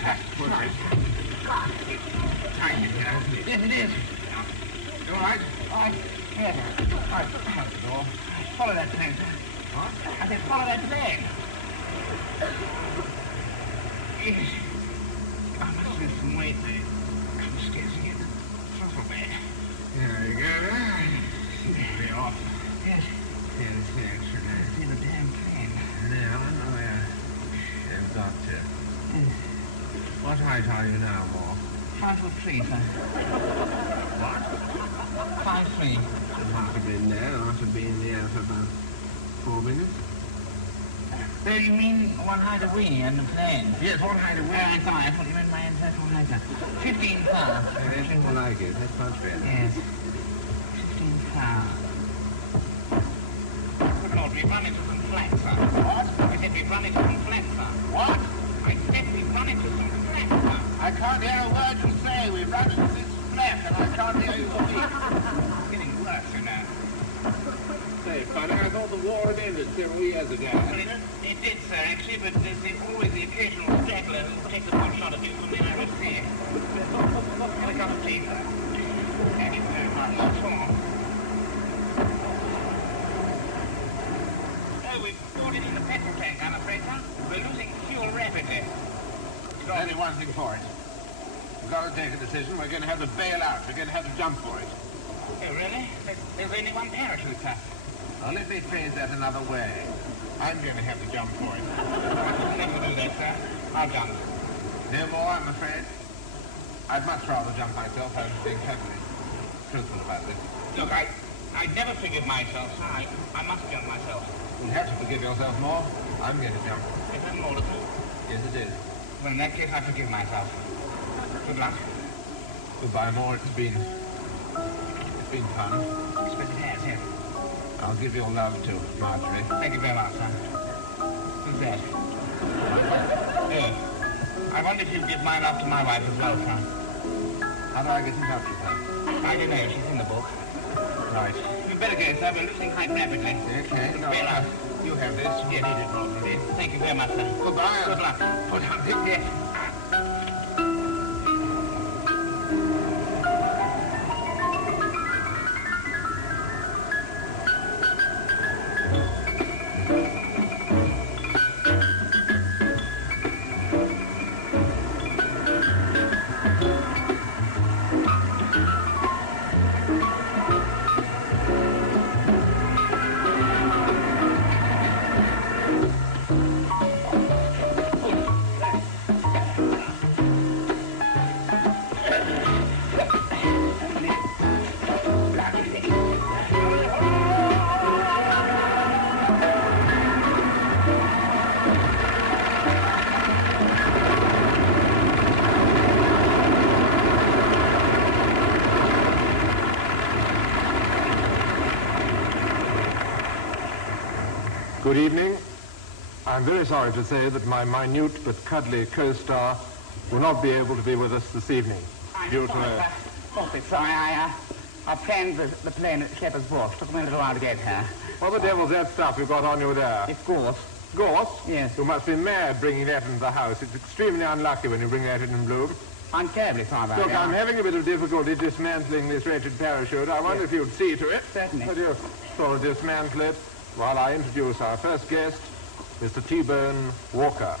Tight, isn't it? Yes, it is. You all right? Yes. All right. Follow that thing. What? I said follow that thing. Yes. I must lose some weight there. I'm scarcely get throttle back. There you go. Be off. Yes. See the damn plane. Yeah, I know, yeah. You've got to. Yes. What height are you now, Moore? 5'3", sir. What? 5'3". I must have been there. I must have been there for about 4 minutes. You mean one height of wing and the plane? Yes, what height of wing? I'm sorry, I thought you meant my ancestral height, sir. 15 pounds. Anything more like it. That's much better. Yes. 15 pounds. Good Lord, we've run into some flats, sir. What? I said we've run into some flats, sir. What? I said we've run into some flats, sir. I can't hear a word you say. We've run into this flat and I can't hear you speak. It's getting worse, you know. Say, funny, I thought the war had ended several years ago. Well, it did, sir, actually, but there's always the occasional straggler who takes a pot shot at you from the RSC. Have a cup of tea, sir. Thank you very much. What's wrong? Oh, we've boarded in the petrol tank, I'm afraid, sir. We're losing fuel rapidly. There's only one thing for it. We've got to take a decision. We're going to have to bail out. We're going to have to jump for it. Oh, really? There's only one parachute, sir. Well, let me phrase that another way. I'm going to have to jump for it. I could never do that, sir. I'll jump. No more, I'm afraid. I'd much rather jump myself. I was being totally truthful about this. Look, I'd never forgive myself, sir. I must jump myself. You'll have to forgive yourself more. I'm going to jump. Is that more to do? Yes, it is. Well, in that case, I forgive myself. Good luck. Goodbye, Moore. It's been fun. I suppose it has, yes. I'll give your love to Marjorie. Thank you very much, sir. Who's that? Oh. I wonder if you'd give my love to my wife as well, sir. How do I get in touch with her? I don't know. She's in the book. Right. You'd better go, sir. We're losing height rapidly. Okay. No, you have this. Yes, he did, probably. Thank you very much, sir. Goodbye. Good luck. Put on it. Yes. Good evening. I'm very sorry to say that my minute but cuddly co-star will not be able to be with us this evening due to a... Awfully sorry. I planned the plane at Shepherd's Bush. Took me a little while to get here. What the devil's that stuff you've got on you there? It's gorse. Gorse? Yes. You must be mad bringing that into the house. It's extremely unlucky when you bring that in bloom. I'm terribly sorry about Look, it. I'm having a bit of difficulty dismantling this wretched parachute. I wonder if you'd see to it. Certainly. Could you sort of dismantle it while I introduce our first guest, Mr. T-Bone Walker.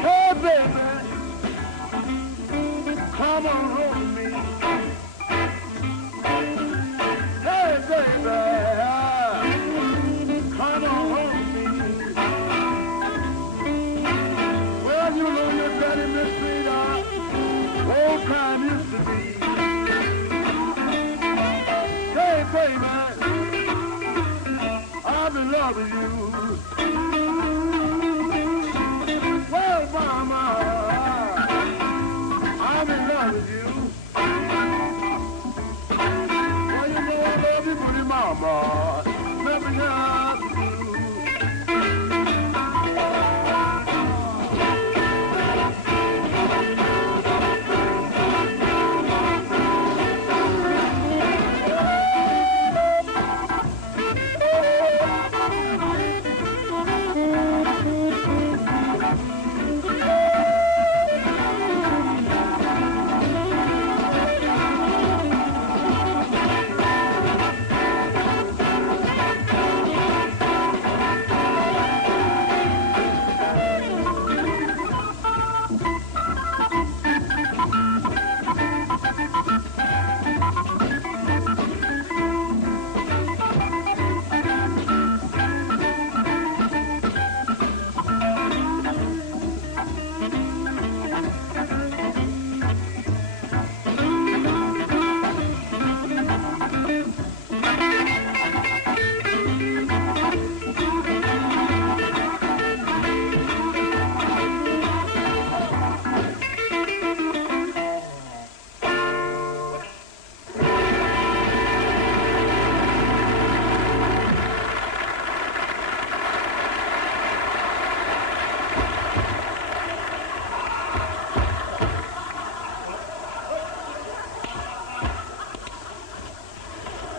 Hey, baby, come on home with me. Hey, baby, come on home with me. Well, you know your daddy, Miss Sweetheart, old time used to be. Hey, baby, I'm in love with you. Well, mama, I'm in love with you. Well, you know I love you, pretty mama. Nothing else to do.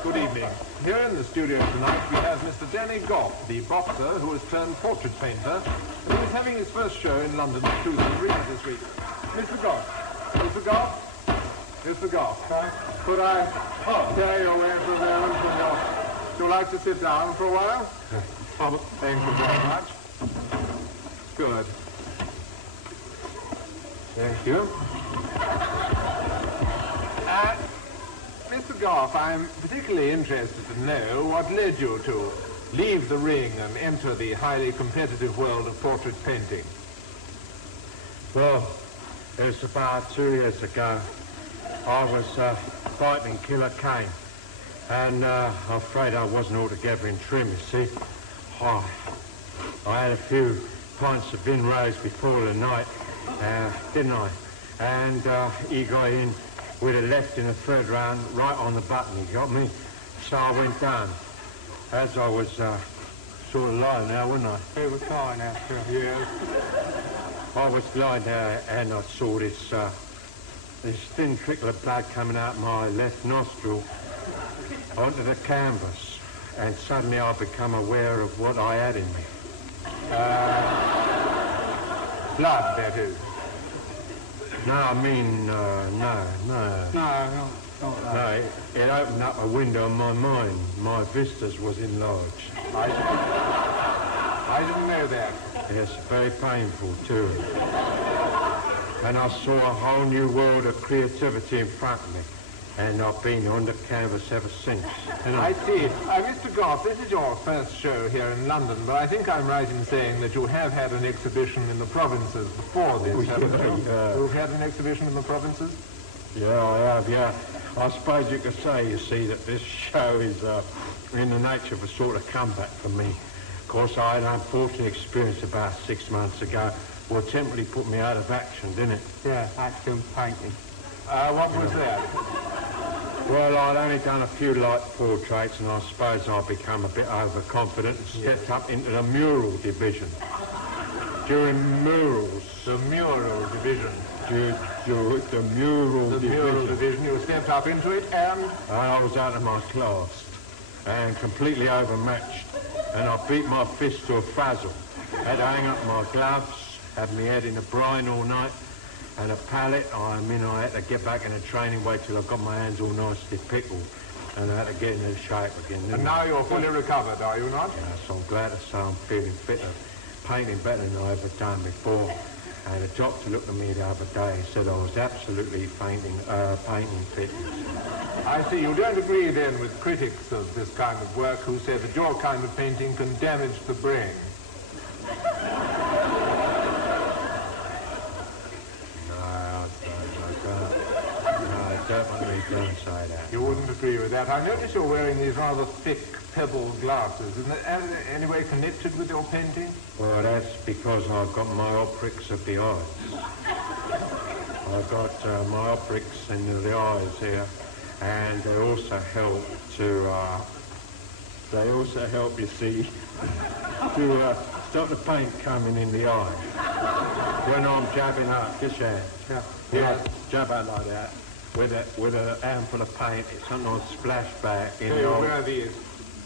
Good evening. Here in the studio tonight we have Mr. Danny Goff, the boxer who has turned portrait painter, and who is having his first show in London's Cruising Arena this week. Mr. Goff. Mr. Goff? Mr. Goff, could I tear you away for a moment from your... Would you like to sit down for a while? Thank you very much. Good. Thank you. Mr. Goff, I'm particularly interested to know what led you to leave the ring and enter the highly competitive world of portrait painting. Well, it was about 2 years ago. I was fighting Killer Kane, and I'm afraid I wasn't altogether in trim, you see. I had a few pints of Vin Rose before the night, didn't I? And he got in with a left in the third round, right on the button, he got me. So I went down. As I was sort of lying there, wasn't I? It was lying there, sure. Yeah. I was lying there and I saw this thin trickle of blood coming out my left nostril onto the canvas. And suddenly I become aware of what I had in me. Blood, that is. No, I mean, no. No, it opened up a window in my mind. My vistas was enlarged. I didn't know that. Yes, very painful too. And I saw a whole new world of creativity in front of me. And I've been on the canvas ever since. I see. Mr. Goff, this is your first show here in London, but I think I'm right in saying that you have had an exhibition in the provinces before this, haven't you? You've had an exhibition in the provinces? Yeah, I have, yeah. I suppose you could say, you see, that this show is in the nature of a sort of comeback for me. Of course, I had an unfortunate experience about 6 months ago. Well, temporarily put me out of action, didn't it? Yeah, action painting. What was that? Well, I'd only done a few light portraits, and I suppose I'd become a bit overconfident and stepped up into the mural division. During murals. The mural division. The mural division. The mural division. You stepped up into it, and I was out of my class, and completely overmatched, and I beat my fist to a frazzle. Had to hang up my gloves, had my head in the brine all night, and a pallet. I had to get back in the training, wait till I got my hands all nicely pickled, and I had to get into shape again. And now you're fully recovered, are you not? Yes, I'm glad to say I'm feeling fitter, painting better than I ever done before. And a doctor looked at me the other day and said I was absolutely painting fit. I see. You don't agree then with critics of this kind of work who say that your kind of painting can damage the brain? Definitely don't say that. You wouldn't agree with that. I notice you're wearing these rather thick pebbled glasses. Isn't that in any way connected with your painting? Well, that's because I've got myoptics of the eyes. I've got myoptics in the eyes here, and they also help to, you see, to stop the paint coming in the eye. When I'm jabbing up, this hand, jab out like that. With a handful of paint, it sometimes splash back in the old... wear these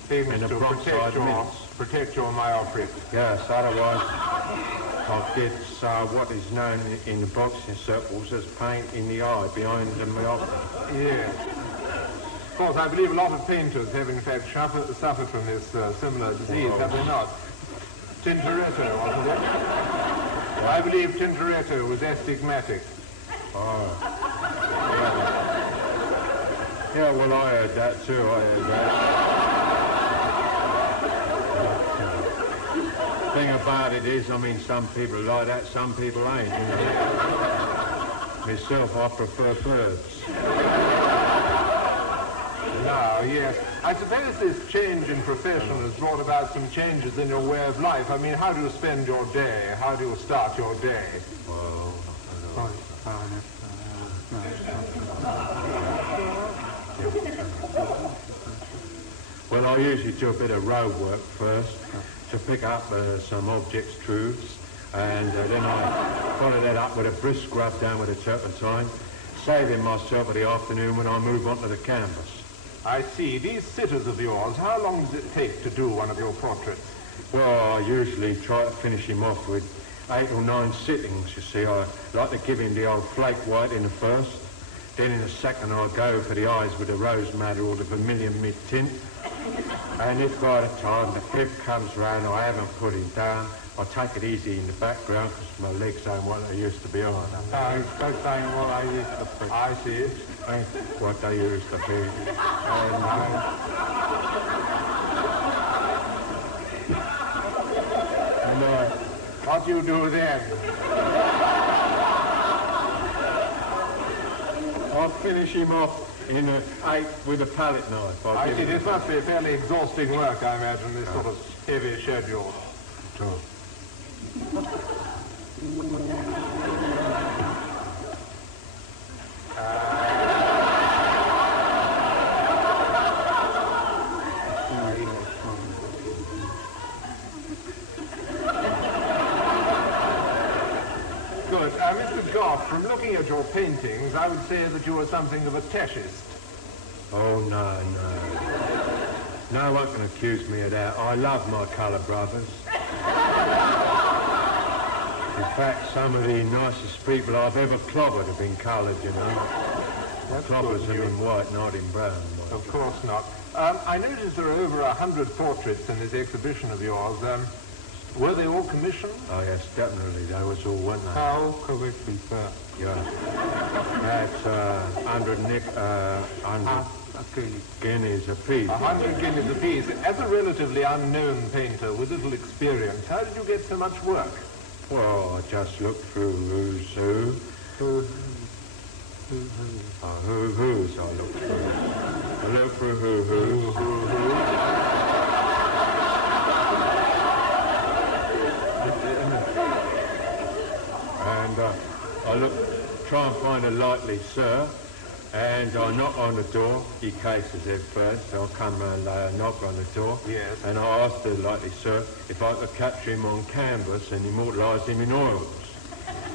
things to protect your myopia. Yes, otherwise I get what is known in the boxing circles as paint in the eye behind the myopia. Yes. Of course, I believe a lot of painters have in fact suffered from this similar disease, have they not? Tintoretto, wasn't it? I believe Tintoretto was astigmatic. Oh. Yeah, well, I heard that too. Thing about it is, I mean, some people are like that, some people ain't. You know? Myself, I prefer birds. No, yes. I suppose this change in profession has brought about some changes in your way of life. I mean, how do you spend your day? How do you start your day? Well, well, I usually do a bit of road work first to pick up some objects, truths, and then I follow that up with a brisk rub down with a turpentine, saving myself for the afternoon when I move onto the canvas. I see. These sitters of yours, how long does it take to do one of your portraits? Well, I usually try to finish him off with 8 or 9 sittings, you see. I like to give him the old flake white in the first. Then in the second I go for the eyes with the rose madder or the vermilion mid-tint. And if by the time the 5th comes round I haven't put him down, I take it easy in the background because my legs ain't what they used to be on. It's so saying what I used to be. I see. Ain't what they used to be. And What do you do then? I'll finish him off in an 8 with a palette knife. I see. This must be a fairly exhausting work, I imagine, this sort of heavy schedule. Sure. Good. Mr. Goff, from looking at your paintings, I would say that you are something of a teshist. Oh, no. No one can accuse me of that. I love my colour brothers. In fact, some of the nicest people I've ever clobbered have been coloured, you know. Clobbers them in white, not in brown. Of course not. I noticed there are over 100 portraits in this exhibition of yours. Were they all commissioned? Oh, yes, definitely. They was all, weren't they? How commissioned, sir? Yeah. That's 100 guineas a piece. 100 guineas apiece. As a relatively unknown painter with little experience, how did you get so much work? Well, I just looked through who's who. Who's I looked through. I looked through who. And I try and find a likely sir, and I knock on the door. He cases it first, so I'll come round later, knock on the door. Yes. And I asked the likely sir if I could capture him on canvas and immortalise him in oils.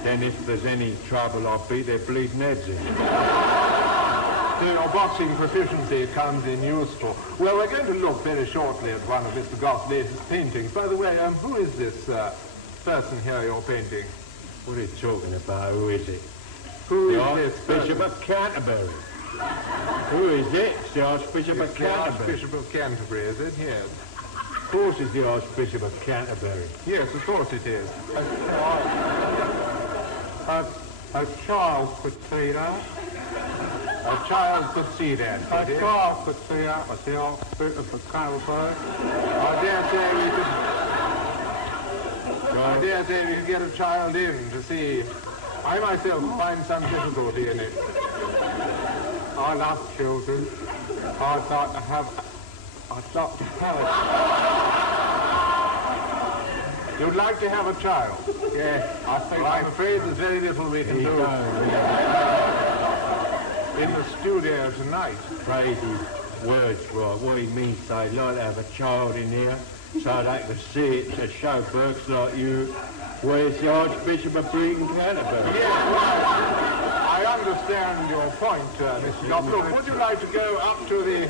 Then if there's any trouble, I'll beat their bleeding heads in. So your boxing proficiency comes in useful. Well, we're going to look very shortly at one of Mr. Goff's latest paintings. By the way, who is this person here you're painting? What are you talking about? Who is it? Who The is this Archbishop person? of Canterbury. Who is it? It's the Archbishop It's of the Canterbury. Archbishop of Canterbury, is it? Yes. Of course it's the Archbishop of Canterbury. Yes, of course it is. A child could see that. A child could see that, A could he? child could see that was the Archbishop of Canterbury. I dare say we could get a child in to see. I myself find some difficulty in it. I love children. I'd like to have You'd like to have a child? Yeah, I think Well, I'm afraid there's very little we can do in the studio tonight. Crazy words, right? What he means, they'd like to have a child in here so they could see it to show Burks like you. Where's the Archbishop of Canterbury? Yes, well, I understand your point, Mr. Goff. Look, would you like to go up to the...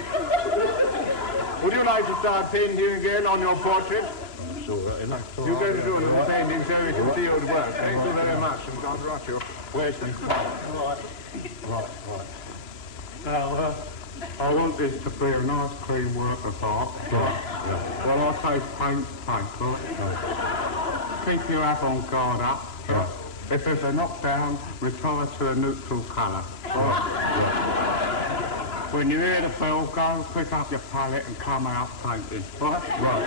Would you like to start painting again on your portrait? It's all right, isn't it? You're going to do a little painting so we can see your work. Thank you very much, and God rot you. Where's the Right. Now, I want this to be a nice, clean work of art. Right. Well, I say paint, right? Keep your avant-garde up. Right. If there's a knockdown, retire to a neutral colour. Right. When you hear the bell go, pick up your palette and come out painting. Right? Right.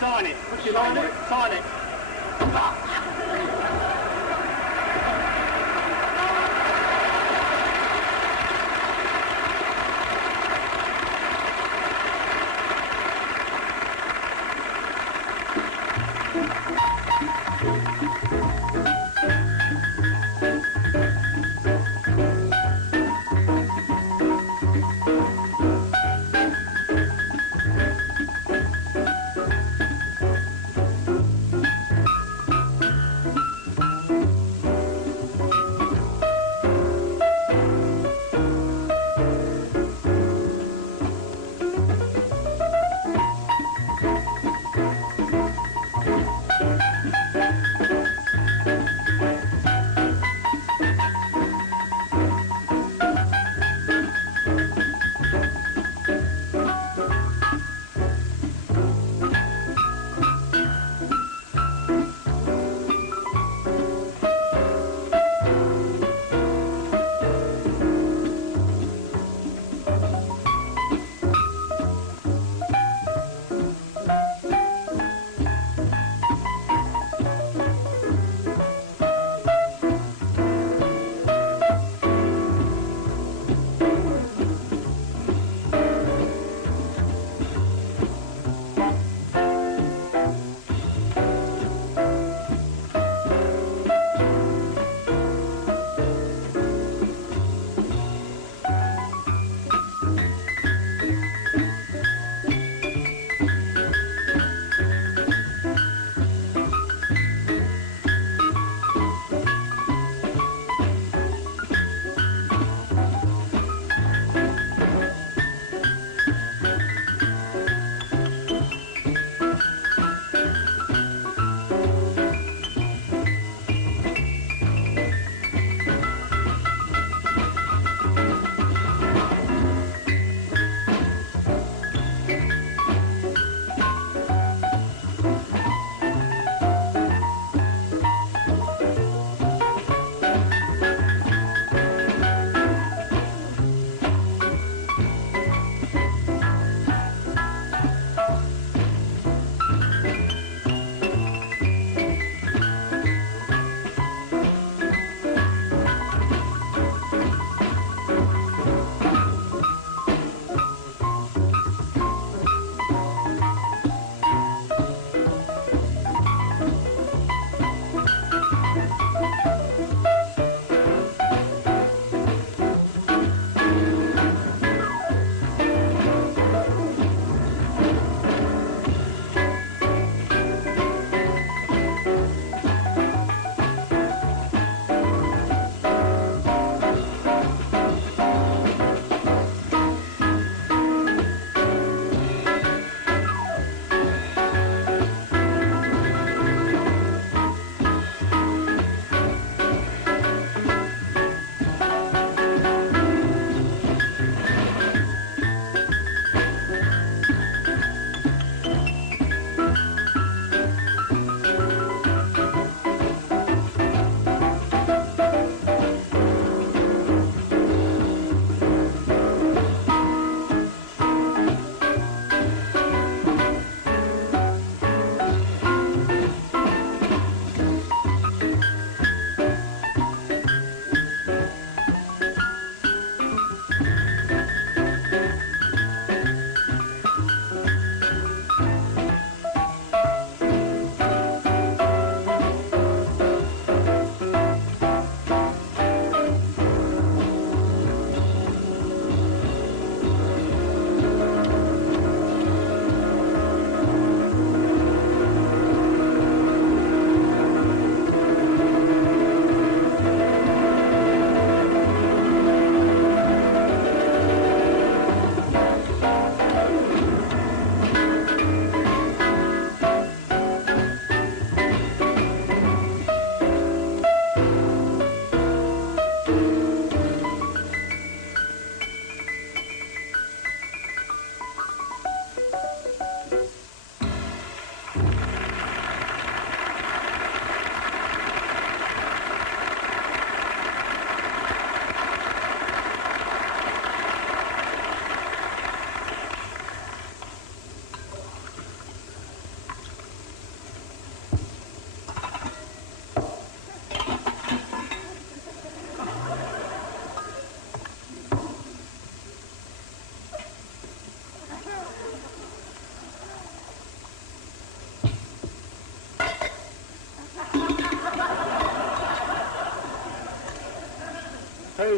Sign it. What's your name? Sign it.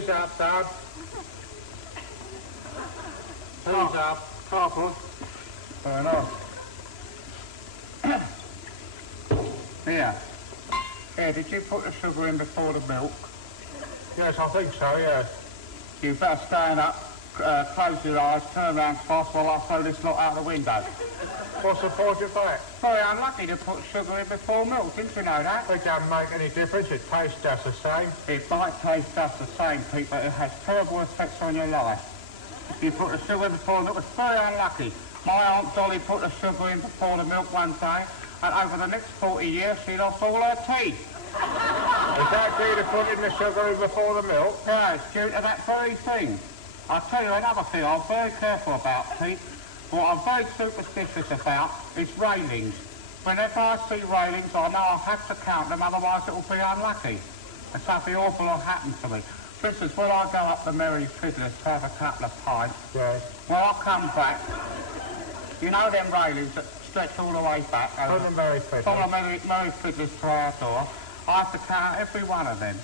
Who's up, Dad? Who's up? Papa. Fair enough. Here. Here, did you put the sugar in before the milk? Yes, I think so, yes. You better stand up, close your eyes, turn around fast while I throw this lot out the window. What's the point of that? Very unlucky to put sugar in before milk, didn't you know that? It doesn't make any difference. It tastes just the same. It might taste just the same, Pete, but it has terrible effects on your life. If you put the sugar in before the milk, it's very unlucky. My Aunt Dolly put the sugar in before the milk one day, and over the next 40 years, she lost all her teeth. Is that due to putting the sugar in before the milk? Yeah, it's due to that very thing. I'll tell you another thing I'm very careful about, Pete. What I'm very superstitious about is railings. Whenever I see railings, I know I'll have to count them, otherwise it will be unlucky. And something awful will happen to me. For instance, when I go up the Merry Fiddlers to have a couple of pints, Yes. when I come back, you know them railings that stretch all the way back over From the Merry Fiddlers. from the Merry Fiddlers to our door, I have to count every one of them.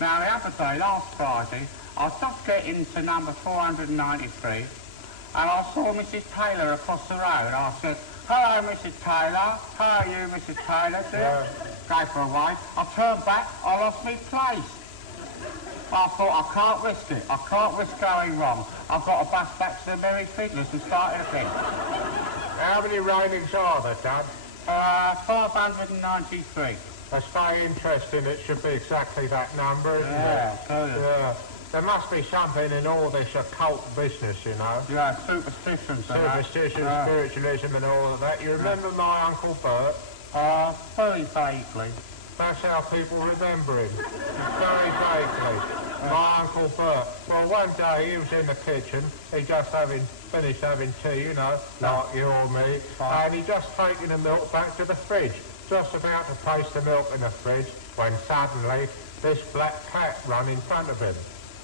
Now, the other day, last Friday, I was just getting to number 493, and I saw Mrs. Taylor across the road. I said, "Hello, Mrs. Taylor. How are you, Mrs. Taylor, dear?" Gave her a wave. I turned back, I lost my place. I thought, I can't risk it. I can't risk going wrong. I've got to bus back to the Merry Fiddlers and start it again. How many railings are there, Dad? 593. That's very interesting. It should be exactly that number, isn't Yeah, it? tell you. Yeah. There must be something in all this occult business, you know. Yeah, superstitions and that. Superstition, spiritualism and all of that. You remember my Uncle Bert? Very vaguely. That's how people remember him. Very vaguely. My Uncle Bert. Well, one day he was in the kitchen. He just finished having tea, you know, like you or me. And he just taken the milk back to the fridge. Just about to place the milk in the fridge when suddenly this black cat ran in front of him.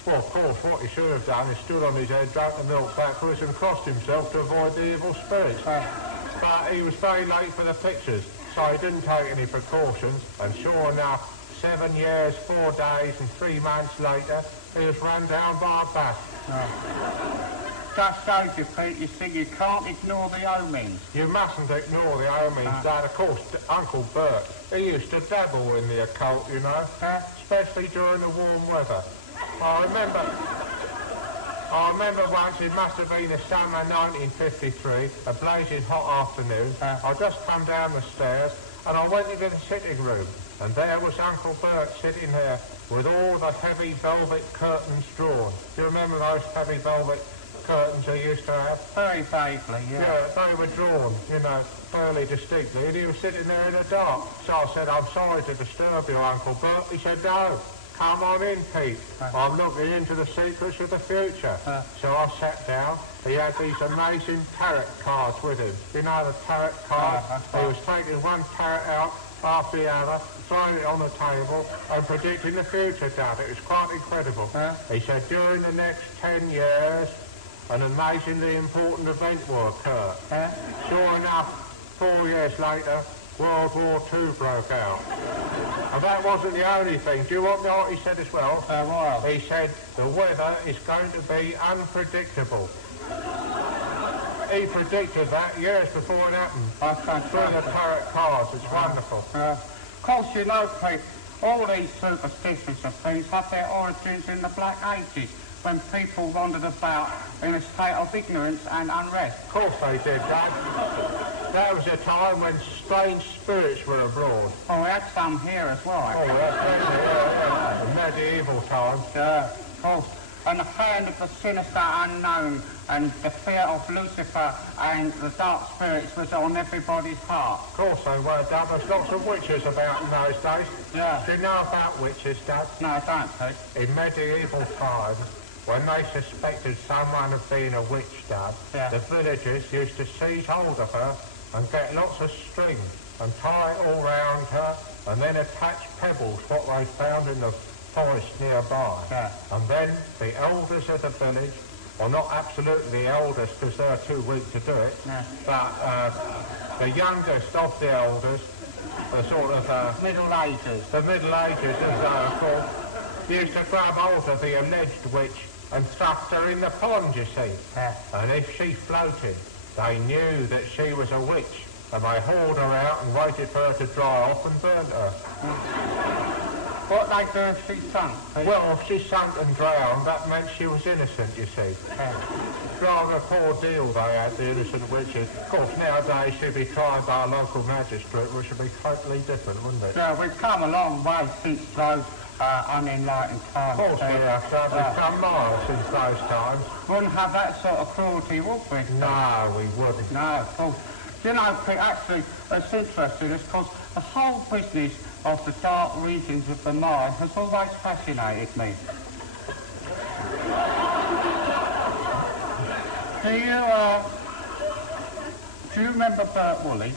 Well, of course, what he should have done is stood on his head, drank the milk backwards and crossed himself to avoid the evil spirits. But he was very late for the pictures, so he didn't take any precautions, and sure enough, 7 years, 4 days and 3 months later, he was run down by a bus. Just shows you, Pete, you see, you can't ignore the omens. You mustn't ignore the omens, Dad. Of course, Uncle Bert, he used to dabble in the occult, you know, especially during the warm weather. I remember once, it must have been the summer 1953, a blazing hot afternoon. I just come down the stairs and I went into the sitting room, and there was Uncle Bert sitting there with all the heavy velvet curtains drawn. Do you remember those heavy velvet curtains he used to have? Very vaguely, yeah. Yeah, they were drawn, you know, fairly distinctly, and he was sitting there in the dark. So I said, "I'm sorry to disturb you, Uncle Bert." He said, "No. Come on in, Pete. I'm looking into the secrets of the future." So I sat down. He had these amazing tarot cards with him. You know the tarot cards? He was taking one tarot out after the other, throwing it on the table and predicting the future, Dad. It was quite incredible. He said during the next 10 years, an amazingly important event will occur. Sure enough, 4 years later, World War II broke out. And that wasn't the only thing. Do you want to know what he said as well? Well. He said the weather is going to be unpredictable. He predicted that years before it happened. Through the tarot cards. It's wonderful. Of course, you know, Pete, all these superstitions and things have their origins in the Black Ages, when people wandered about in a state of ignorance and unrest. Of course they did, Dad. That was a time when strange spirits were abroad. Oh, we had some here as well. Oh, yeah. The medieval times. Yeah, of course. And the hand of the sinister unknown and the fear of Lucifer and the dark spirits was on everybody's heart. Of course they were, Dad. There's lots of witches about in those days. Yeah. Do you know about witches, Dad? No, I don't, Pete. In medieval times, when they suspected someone of being a witch, Dad, the villagers used to seize hold of her and get lots of string and tie it all round her and then attach pebbles, what they found in the forest nearby. And then the elders of the village, well, not absolutely the elders because they're too weak to do it, but the youngest of the elders, the sort of... Middle Ages. The Middle Ages, as they are called, used to grab hold of the alleged witch and thrust her in the pond, you see. And if she floated, they knew that she was a witch, and they hauled her out and waited for her to dry off and burnt her. What they do if she sunk? Well, if she sunk and drowned, that meant she was innocent, you see. Rather a poor deal they had, the innocent witches. Of course, nowadays she'd be tried by a local magistrate, which would be totally different, wouldn't it? Yeah, we've come a long way since those unenlightened times. Of course we have, so we've come miles since those times. Wouldn't have that sort of cruelty, would we? No, we wouldn't. No, of course. You know, Pete, actually, it's interesting, it's because the whole business of the dark regions of the mind has always fascinated me. Do you remember Bert Woolley?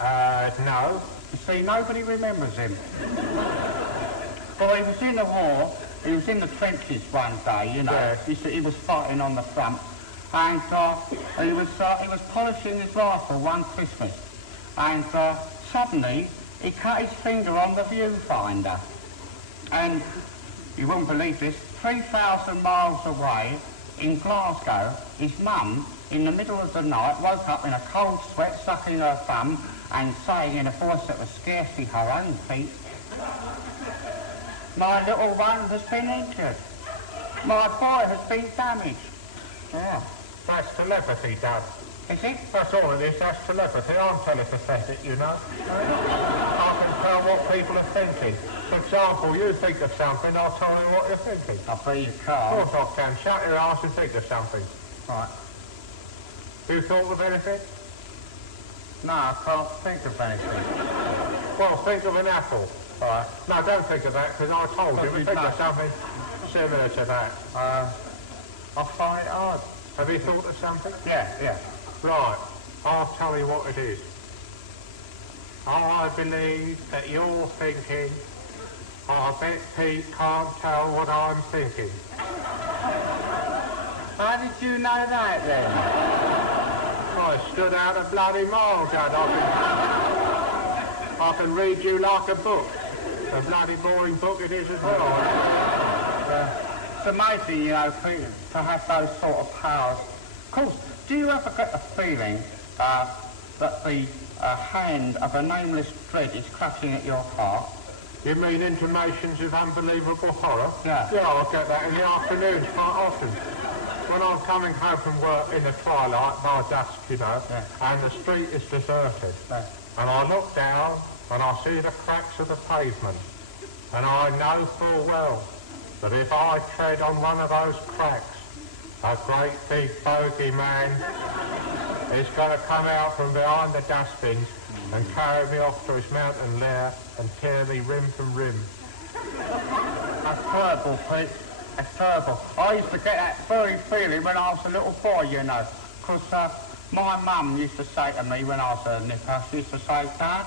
No. You see, nobody remembers him. Well, he was in the war, he was in the trenches one day, you know. Yes. He was fighting on the front, and he was polishing his rifle one Christmas, and suddenly he cut his finger on the viewfinder. And you wouldn't believe this, 3,000 miles away in Glasgow, his mum, in the middle of the night, woke up in a cold sweat, sucking her thumb and saying in a voice that was scarcely her own, Pete, "My little one has been injured. My boy has been damaged." Yeah. That's telepathy, Dad. Is it? That's all it is, that's telepathy. I'm telepathetic, you know. I can tell what people are thinking. For example, you think of something, I'll tell you what you're thinking. I bet you Of can't. course I can. Shut your ass and think of something. Right. You thought of anything? No, I can't think of anything. Well, think of an apple. Right. No, don't think of that, because I told you. But you Think of don't. something similar to that. I find it hard. Have you thought of something? Yeah. Right. I'll tell you what it is. I believe that you're thinking, I bet Pete can't tell what I'm thinking. How did you know that then? I stood out a bloody mile, Dad. I can read you like a book. A bloody boring book it is as well. It's amazing, you know, Pete, to have those sort of powers. Of course, do you ever get the feeling that the hand of a nameless dread is clutching at your heart? You mean intimations of unbelievable horror? Yeah. Yeah, I get that in the afternoons quite often. When I'm coming home from work in the twilight, by dusk, you know, and the street is deserted, and I look down and I see the cracks of the pavement, and I know full well that if I tread on one of those cracks, a great big bogey man is going to come out from behind the dustbins and carry me off to his mountain lair and tear me rim from rim. That's terrible, Pete. That's terrible. I used to get that very feeling when I was a little boy, you know, because my mum used to say to me when I was a nipper, she used to say, "Dad,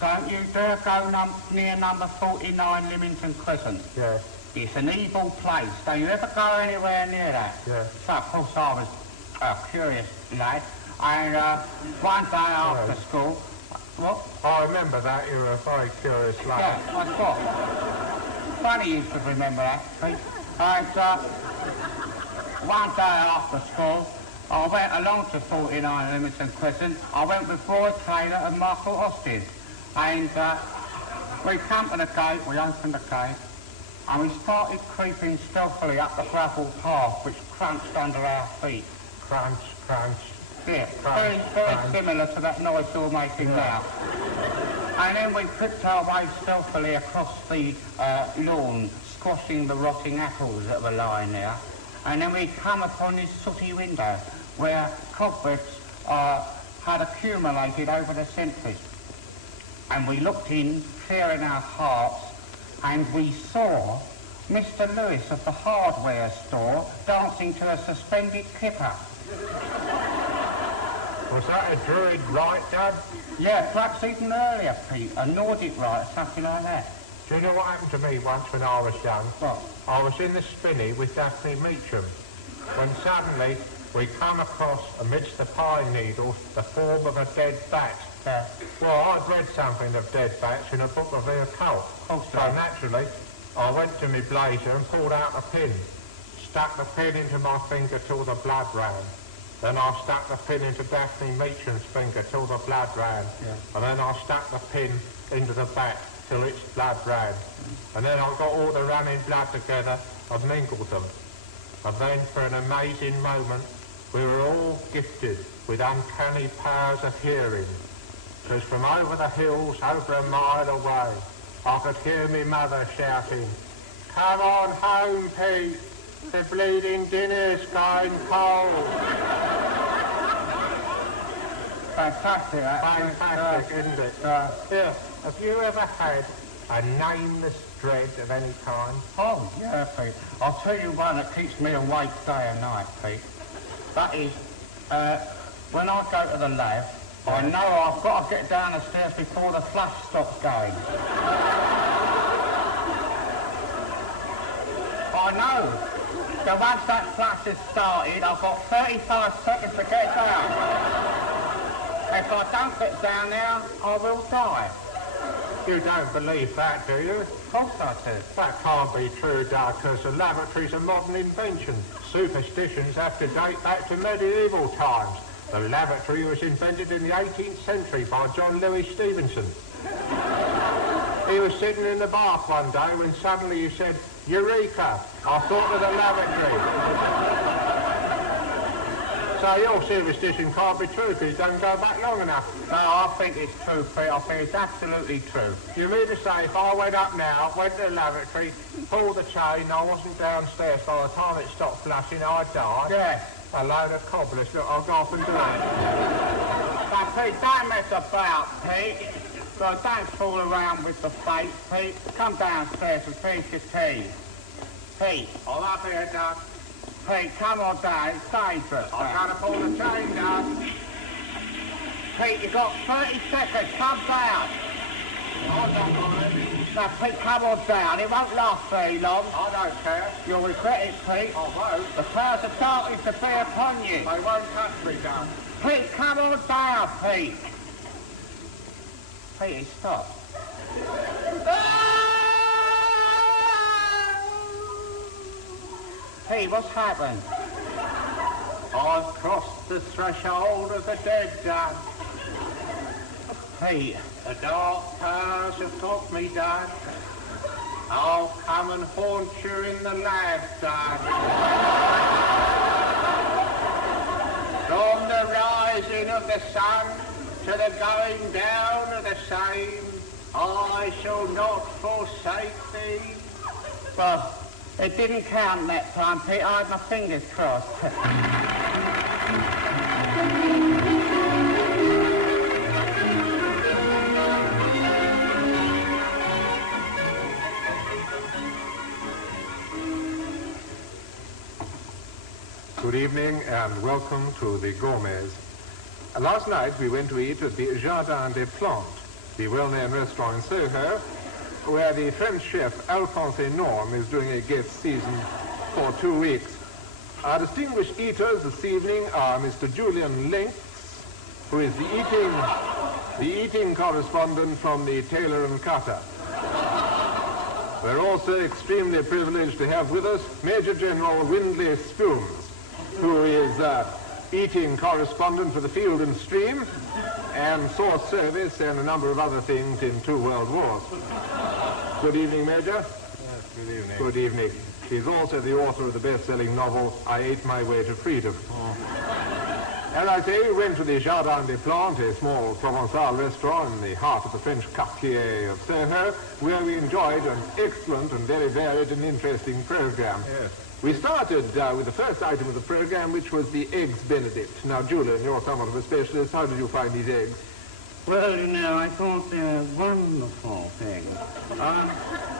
don't you dare go near number 49 Lymington Crescent. Yeah. It's an evil place. Don't you ever go anywhere near that." Yeah. So, of course, I was a curious lad. And one day after school... What? I remember that. You were a very curious lad. Yeah, I thought. Funny you should remember that, Pete. And one day after school, I went along to 49 Lymington Crescent. I went with Roy Taylor and Michael Austin. And we come to the gate, we opened the gate, and we started creeping stealthily up the gravel path which crunched under our feet. Crunch, crunch. Yeah, Crunch, very crunch. similar to that noise you're making now. And then we picked our way stealthily across the lawn, squashing the rotting apples that were lying there. And then we come upon this sooty window where cobwebs had accumulated over the centuries. And we looked in, fearing our hearts, and we saw Mr. Lewis of the hardware store dancing to a suspended kipper. Was that a druid rite, Dad? Yeah, perhaps even earlier, Pete, a Nordic rite, something like that. Do you know what happened to me once when I was young? What? I was in the spinney with Daphne Meacham, when suddenly we come across, amidst the pine needles, the form of a dead bat. Well, I'd read something of dead bats in a book of the occult. Oh, So naturally, I went to my blazer and pulled out a pin. Stuck the pin into my finger till the blood ran. Then I stuck the pin into Daphne Meacham's finger till the blood ran. Yeah. And then I stuck the pin into the back till its blood ran. And then I got all the running blood together and mingled them. And then for an amazing moment, we were all gifted with uncanny powers of hearing. Because from over the hills, over a mile away, I could hear me mother shouting, "Come on home, Pete. The bleeding dinner's going cold." Fantastic, Fantastic, isn't it? Here, have you ever had a nameless dread of any kind? Oh, yeah, Pete. I'll tell you one that keeps me awake day and night, Pete. That is, when I go to the lab, I know I've got to get down the stairs before the flush stops going. I know. So once that flush has started, I've got 35 seconds to get down. If I don't get down there, I will die. You don't believe that, do you? Of course I do. That can't be true, Doug, because the laboratory's a modern invention. Superstitions have to date back to medieval times. The lavatory was invented in the 18th century by John Louis Stevenson. He was sitting in the bath one day when suddenly he said, "Eureka! I thought of the lavatory." So your superstition can't be true because it doesn't go back long enough. No, I think it's true, Pete. I think it's absolutely true. You mean to say if I went up now, went to the lavatory, pulled the chain, I wasn't downstairs by the time it stopped flushing, I'd die? Yes. A load of cobblers. Look, I'll go off and do it. Now, Pete, don't mess about, Pete. So don't fool around with the fate, Pete. Come downstairs and finish your tea. Pete. All up here, Doug. Pete, come on down. It's dangerous. I've got to pull the chain, Doug. Pete, you've got 30 seconds. Come down. I don't mind. Now, Pete, come on down. It won't last very long. I don't care. You'll regret it, Pete. I won't. The powers of darkness to be upon you. They won't touch me, Doug. Pete, come on down, Pete. Pete, he stopped. Pete, what's happened? I've crossed the threshold of the dead, Doug. Pete. The dark powers have got me, Doug. I'll come and haunt you in the lab, Doug. From the rising of the sun to the going down of the same, I shall not forsake thee. Well, it didn't count that time, Pete. I had my fingers crossed. Good evening and welcome to the Gourmets. Last night we went to eat at the Jardin des Plantes, the well-known restaurant in Soho, where the French chef Alphonse Norm is doing a guest season for 2 weeks. Our distinguished eaters this evening are Mr. Julian Links, who is the eating correspondent from the Tailor and Cutter. We're also extremely privileged to have with us Major General Windley Spumes, who is eating correspondent for the Field and Stream and Source Service and a number of other things in 2 world wars. Good evening, Major. Yes, good evening. Good evening. She's also the author of the best-selling novel, I Ate My Way to Freedom. As I say, we went to the Jardin des Plantes, a small Provençal restaurant in the heart of the French quartier of Soho, where we enjoyed an excellent and very varied and interesting program. Yes. We started with the first item of the program, which was the Eggs Benedict. Now, Julian, you're somewhat of a specialist. How did you find these eggs? Well, you know, I thought they were wonderful things.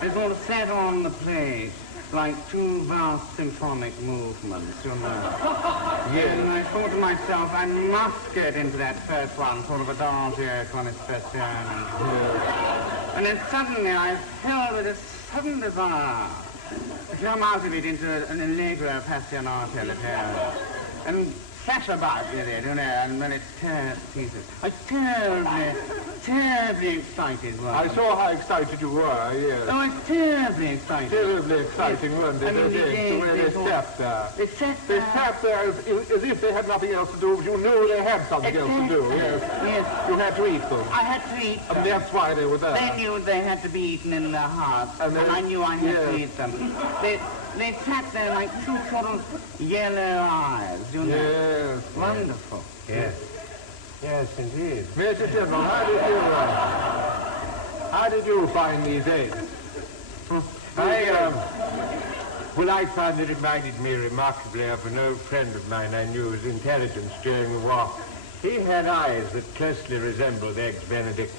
They sort of sat on the plate like 2 vast symphonic movements, you know. Yes. And I thought to myself, I must get into that first one, sort of a adagio con espressione. Yes. And then suddenly I felt with a sudden desire to come out of it into an allegro appassionato leggero. And flash about with it, and then it tears to pieces. I was terribly excited, wasn't I saw how excited you were, yes. I was terribly excited. Terribly exciting, Yes. weren't they? I mean, The way they sat there. They sat They there. sat there as if they had nothing else to do, but you knew they had something else to do, yes. Yes. You had to eat them. I had to eat them. And that's why they were there. They knew they had to be eaten in their hearts, And and they- I knew I had to yes. eat them. They sat there like two sort of yellow eyes, you know. Yes. Wonderful. Yes. Yes, indeed. Major General, how did you find these eggs? I found that it reminded me remarkably of an old friend of mine I knew was intelligence during the war. He had eyes that closely resembled Eggs Benedict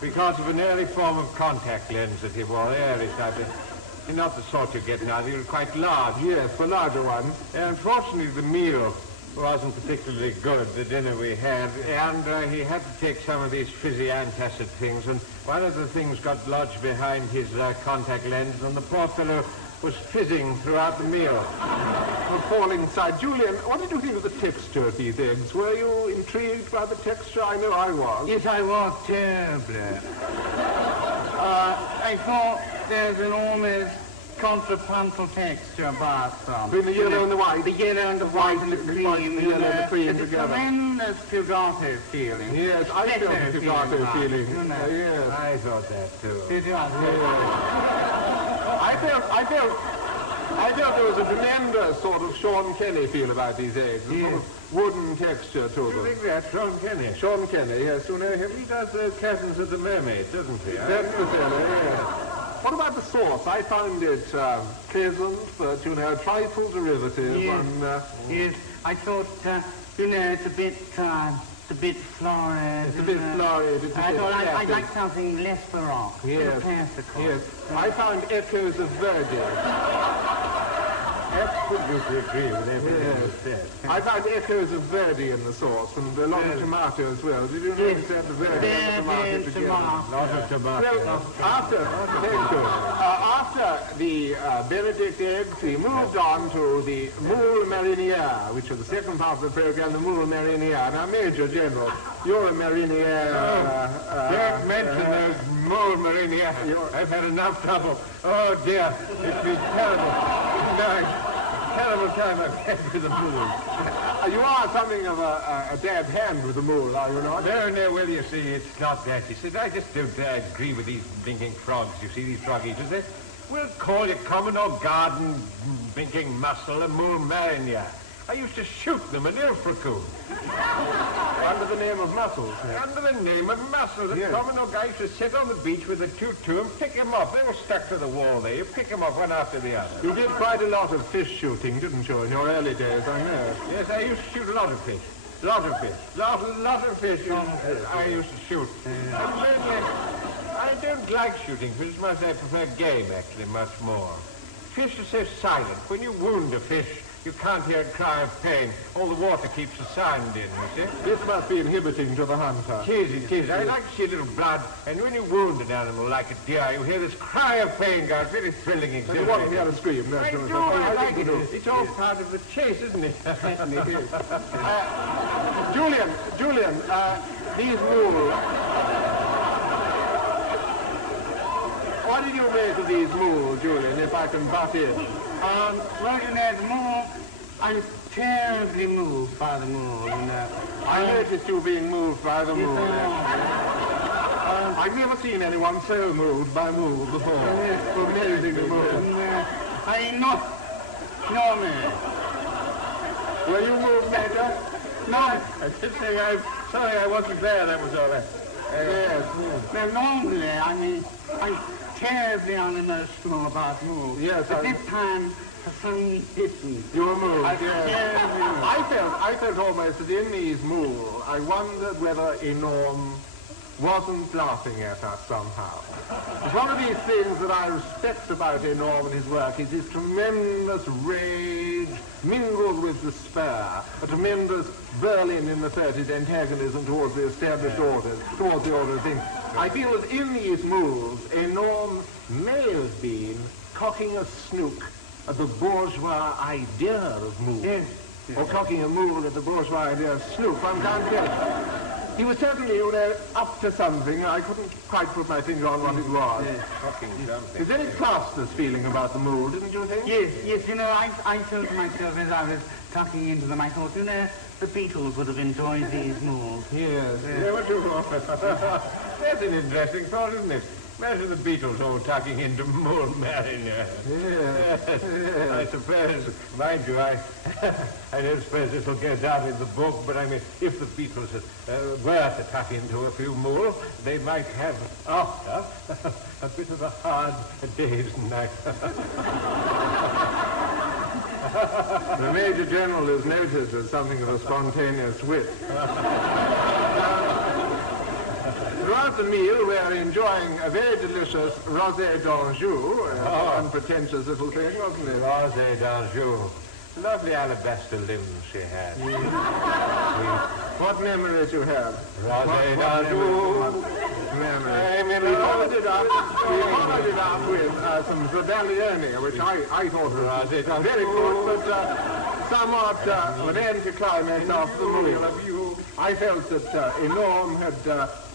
because of an early form of contact lens that he wore, the early type. Not the sort you get now, they were quite large. Yes, the larger ones. Unfortunately, the meal wasn't particularly good, the dinner we had, and he had to take some of these fizzy antacid things, and one of the things got lodged behind his contact lens, and the poor fellow was fizzing throughout the meal. The falling side. Julian, what did you think of the texture of these eggs? Were you intrigued by the texture? I know I was. Yes, I was terribly. I thought there's an almost contrapuntal texture about them. Between the yellow and the white. The yellow and the white and the cream. The yellow and the cream It's a together. tremendous Fugato feeling. Yes, I felt the Fugato feeling. You know. Yes. I thought that, too. Did you? I felt there was a tremendous sort of Sean Kenny feel about these eggs. A sort of wooden texture to You them. think that's Sean Kenny? Sean Kenny, yes, you know him? He does those Cousins of the Mermaid, doesn't he? That's the fellow, yes. What about the sauce? I found it pleasant, but, you know, a trifle derivative. Yes. And, Yes, I thought, it's a bit florid. it's a bit florid. It's a I bit thought I'd classic. like something less baroque. Yes. Classical. Yes. I found echoes of Verdi. Absolutely agree with everything you said. I found echoes of Verdi in the sauce, and a lot of tomato as well. Did you notice that? The Verdi and the tomato together. Lot of tomato. Well, after the Benedict eggs, we moved on to the moule marinière, which was the second part of the program, the moule marinière. Now, Major General, you're a marinière. Don't mention those moule marinière. I've had enough trouble. Oh, dear. It's been terrible. Terrible time I've had with the moule. You are something of a dab hand with the moule, are you not? No, well, you see, it's not that. You see, I just don't agree with these blinking frogs. You see, these frog eaters, we'll call it common or garden blinking mussel a moule marinière. I used to shoot them in Ilfracombe. Under the name of mussels. Under the name of mussels. The common or guys used to sit on the beach with a tutu and pick them up. They were stuck to the wall there. You pick them up one after the other. You did quite a lot of fish shooting, didn't you, in your early days, I know. Yes, I used to shoot a lot of fish. Lot of fish. Lot of fish. I used to shoot. I don't like shooting fish much. I prefer game, actually, much more. Fish are so silent. When you wound a fish, you can't hear a cry of pain. All the water keeps the sound in, you see. This must be inhibiting to the hunter. It is. I like to see a little blood, and when you wound an animal like a deer, you hear this cry of pain, guys. Very thrilling You want to exhilarating. hear a scream, don't I you? do. I like it. It's all part of the chase, isn't it? Julian, these moule. What did you make of these moule, Julian, if I can butt in? The moule, I was terribly moved by the moule, I noticed you being moved by the moule. I've never seen anyone so moved by moule before. Amazingly moved. No, man. Were you moved, Major? No, I just say I'm sorry I wasn't there, that was all right. Yes. now normally, I'm terribly unemotional about moule. Yes, But this time, for some reason, You were moved, I was yes. terribly moved. I felt almost that in these moule, I wondered whether Enorm wasn't laughing at us somehow. It's one of these things that I respect about Enorm and his work is his tremendous rage mingled with despair, a tremendous Berlin in the 30s antagonism towards the established orders, towards the order of things. I feel that in these moves, Enorm may have been cocking a snook at the bourgeois idea of moves. Yes. or cocking a mool at the bourgeois idea sloop, one can't tell. He was certainly, you know, up to something. I couldn't quite put my finger on what it was. Cocking something. There's any classless feeling about the mool, didn't you think? Yes, you know, I thought to myself as I was tucking into them, I thought, you know, the Beatles would have enjoyed these mools. Yes. Yeah, what you That's an interesting thought, isn't it? Imagine the Beatles all tucking into moor mariner. Yes. I suppose, mind you, I don't suppose this will go down in the book, but I mean, if the Beatles were to tuck into a few more, they might have, after, a bit of a hard day's night. The Major General is noted as something of a spontaneous wit. Throughout the meal, we are enjoying a very delicious rosé d'Anjou, unpretentious little thing, wasn't it? Rosé d'Anjou. Lovely alabaster limbs she had. What memories you have? Rosé d'Anjou. Memories. We followed it up with some Zabellione, which I thought was very good, but somewhat an anticlimax after the meal. I felt that Enorme had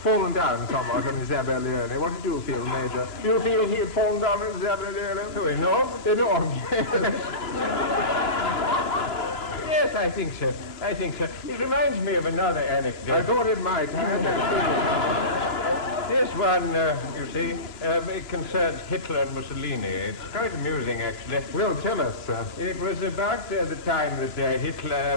fallen down somewhat on his Zabellione. What did you feel, Major? Do you feel he had fallen down on his Zabellione? Oh, Enorme? Enorme, yes. Yes, I think so. I think so. It reminds me of another anecdote. I thought it might. I had that feeling. This one, you see, it concerns Hitler and Mussolini. It's quite amusing, actually. Well, tell us, sir. It was about the time that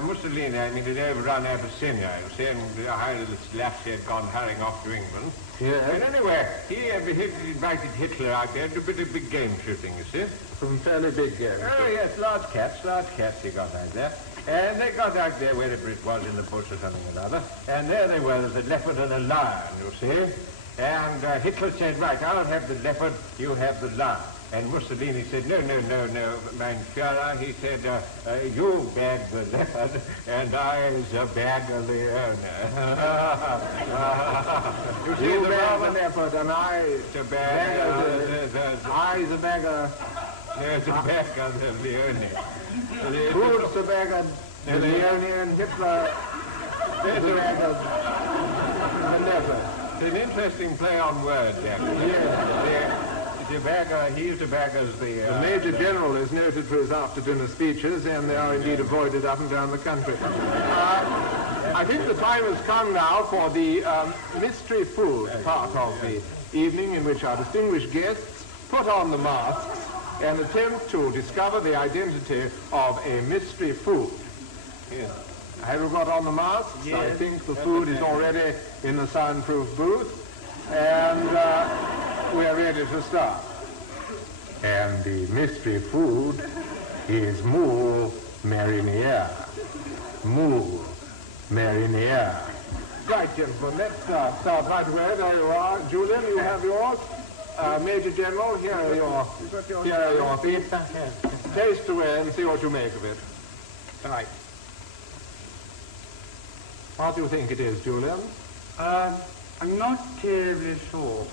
Mussolini, had overrun Abyssinia, you see, and the high little slash had gone hurrying off to England. Yes. And anyway, he invited Hitler out there to a bit of big game shooting, you see. Some fairly big games. Oh, yes, large cats he got out there. And they got out there, wherever it was, in the bush or something or other. And there they were, there's a leopard and a lion, you see. And Hitler said, right, I'll have the leopard, you have the lion. And Mussolini said, no, mein Führer. He said, you bag the leopard, and I bag the lion. You bag the leopard, and I the bag the bagger. There's a bag of the lion. Who's the bagger? The lion and Hitler. There's the bagger. The leopard. It's an interesting play on words, actually. Yes. The bagger, he's the bagger's the... The Major General is noted for his after-dinner speeches, and they are indeed avoided up and down the country. I think the time has come now for the mystery food part of the evening, in which our distinguished guests put on the masks and attempt to discover the identity of a mystery food. Yes. Have you got on the masks? Yes. I think the food is already in the soundproof booth, and we are ready to start. And the mystery food is moule marinière. Moule marinière. Right, gentlemen, let's start right away. There you are. Julian, you have yours. Major General, here are your feet. Taste away and see what you make of it. Right. What do you think it is, Julian? I'm not terribly sure.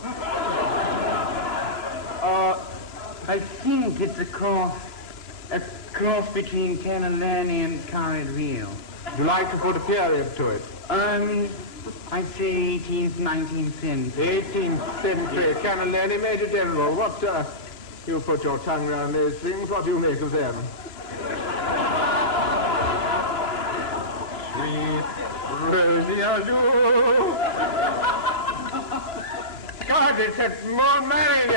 I think it's a cross between cannellini and curried veal. Would you like to put a period to it? I'd say 18th, 19th century. 18th century cannellini. Major General, what, you put your tongue around those things, what do you make of them? Sweet Rosie Azul. God, it's a more merry,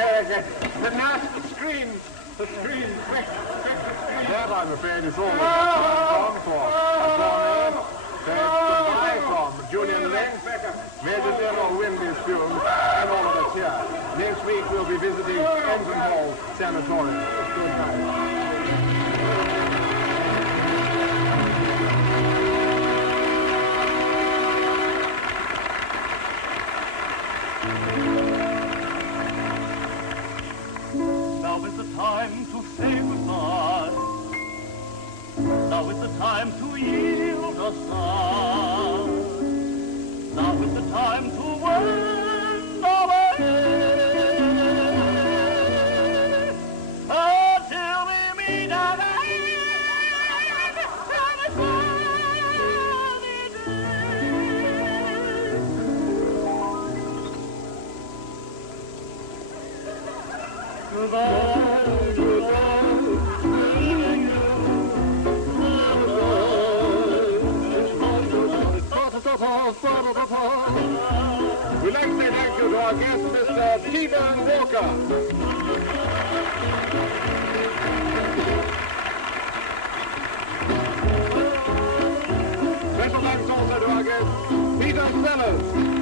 the nasty screams, the screams, quick, that I'm afraid is all gone for. Goodbye from Julian Lane, Major General Windy Fumes, and all of us here. Next week we'll be visiting Ensign Sanatorium. Good night. Now is the time to say goodbye. Now is the time to yield a sigh. Now is the time to wend away. Until we meet again. Goodbye, We'd like to say thank you to our guest, Mr. T-Bone Walker. Special thanks also to our guest, Peter Sellers.